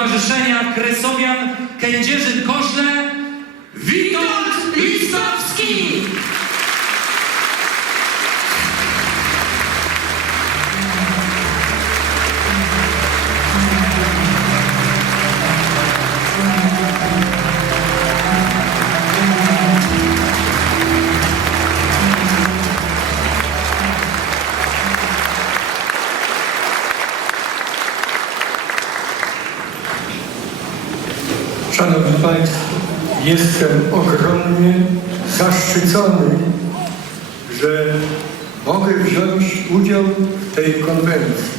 Stowarzyszenia Kresowian Kędzierzyn-Koźle Witold Listowski! Szanowni Państwo, jestem ogromnie zaszczycony, że mogę wziąć udział w tej konwencji,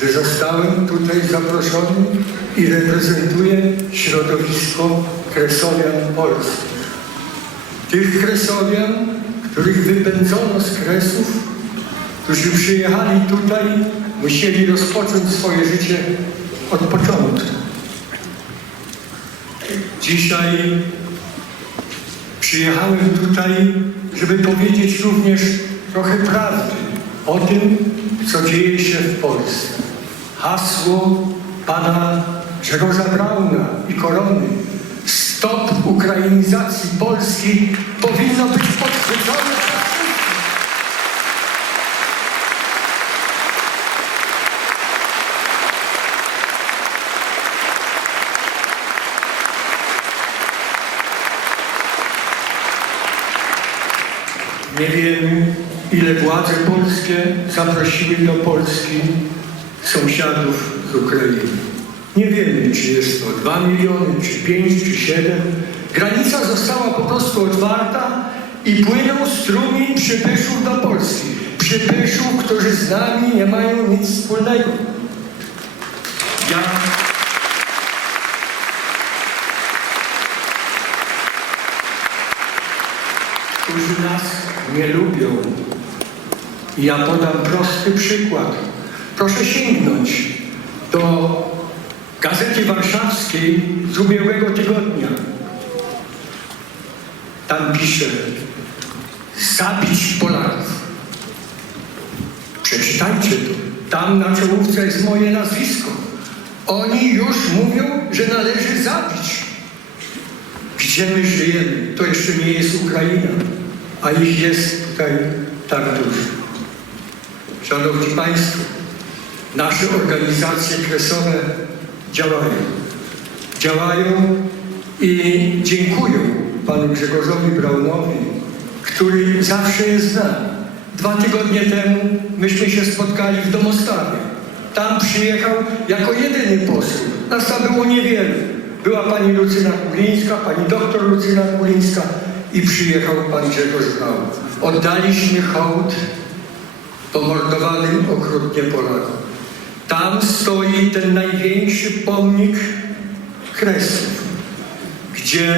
że zostałem tutaj zaproszony i reprezentuję środowisko kresowian polskich. Tych kresowian, których wypędzono z kresów, którzy przyjechali tutaj, musieli rozpocząć swoje życie od początku. Dzisiaj przyjechałem tutaj, żeby powiedzieć również trochę prawdy o tym, co dzieje się w Polsce. Hasło pana Grzegorza Brauna i Korony Stop ukrainizacji Polski powinno być podchwycone Nie wiem, ile władze polskie zaprosiły do Polski sąsiadów z Ukrainy. Nie wiemy, czy jest to 2 miliony, czy 5, czy 7. Granica została po prostu otwarta i płyną strumień przybyszów do Polski. Przybyszów, którzy z nami nie mają nic wspólnego. Ja którzy nas nie lubią. Ja podam prosty przykład. Proszę sięgnąć do Gazety Warszawskiej z ubiegłego tygodnia. Tam pisze zabić Polaków. Przeczytajcie to. Tam na czołówce jest moje nazwisko. Oni już mówią, że należy zabić. Gdzie my żyjemy? To jeszcze nie jest Ukraina, a ich jest tutaj tak dużo. Szanowni Państwo, nasze organizacje kresowe działają. Działają i dziękuję panu Grzegorzowi Braunowi, który zawsze jest z nami. Dwa tygodnie temu myśmy się spotkali w Domostawie. Tam przyjechał jako jedyny poseł. Nas tam było niewielu. Była pani Lucyna Kulińska, pani doktor Lucyna Kulińska i przyjechał pan Grzegorz Braun. Oddaliśmy hołd pomordowanym okrutnie Polakom. Tam stoi ten największy pomnik Kresów, gdzie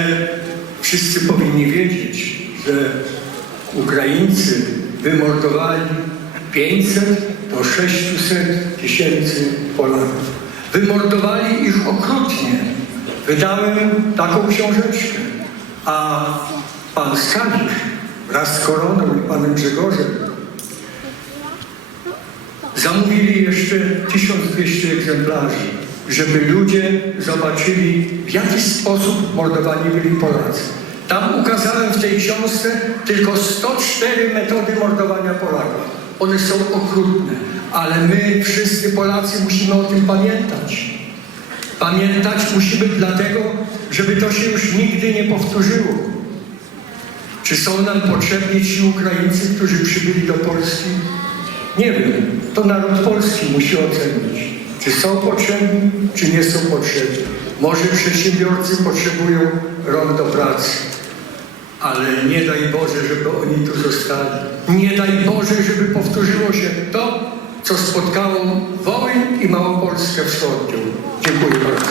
wszyscy powinni wiedzieć, że Ukraińcy wymordowali 500 do 600 tysięcy Polaków. Wymordowali ich okrutnie. Wydałem taką książeczkę, a pan Skalik wraz z Koroną i panem Grzegorzem Zamówili jeszcze 1200 egzemplarzy, żeby ludzie zobaczyli, w jaki sposób mordowani byli Polacy. Tam ukazałem w tej książce tylko 104 metody mordowania Polaków. One są okrutne, ale my wszyscy Polacy musimy o tym pamiętać. Pamiętać musimy dlatego, żeby to się już nigdy nie powtórzyło. Czy są nam potrzebni ci Ukraińcy, którzy przybyli do Polski? Nie wiem. To naród polski musi ocenić, czy są potrzebni, czy nie są potrzebni. Może przedsiębiorcy potrzebują rąk do pracy, ale nie daj Boże, żeby oni tu zostali. Nie daj Boże, żeby powtórzyło się to, co spotkało Wołyń i Małopolskę Wschodnią. Dziękuję bardzo.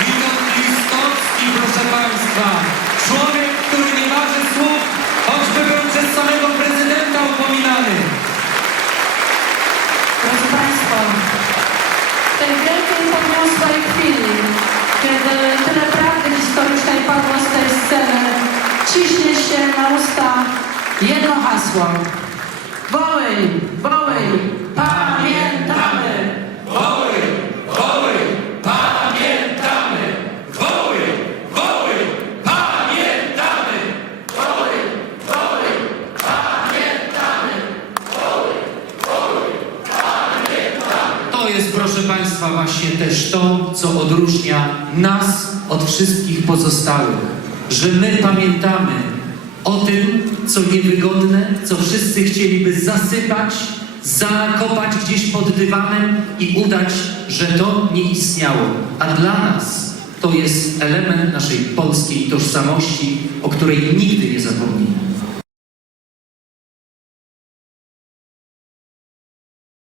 Witold Listowski, proszę Państwa. Człowiek, który nie waży słów, choćby był przez samego prezydenta upominany. Proszę Państwa, w tej wielkiej podniosłej chwili, kiedy tyle prawdy historycznej padło z tej sceny, ciśnie się na usta jedno hasło. Wołyń, Wołyń, pamiętamy! Woły, woły, pamiętamy! Woły, woły, pamiętamy! To jest, proszę Państwa, właśnie też to, co odróżnia nas od wszystkich pozostałych. Że my pamiętamy o tym, co niewygodne, co wszyscy chcieliby zasypać, zakopać gdzieś pod dywanem i udać, że to nie istniało. A dla nas to jest element naszej polskiej tożsamości, o której nigdy nie zapomnimy.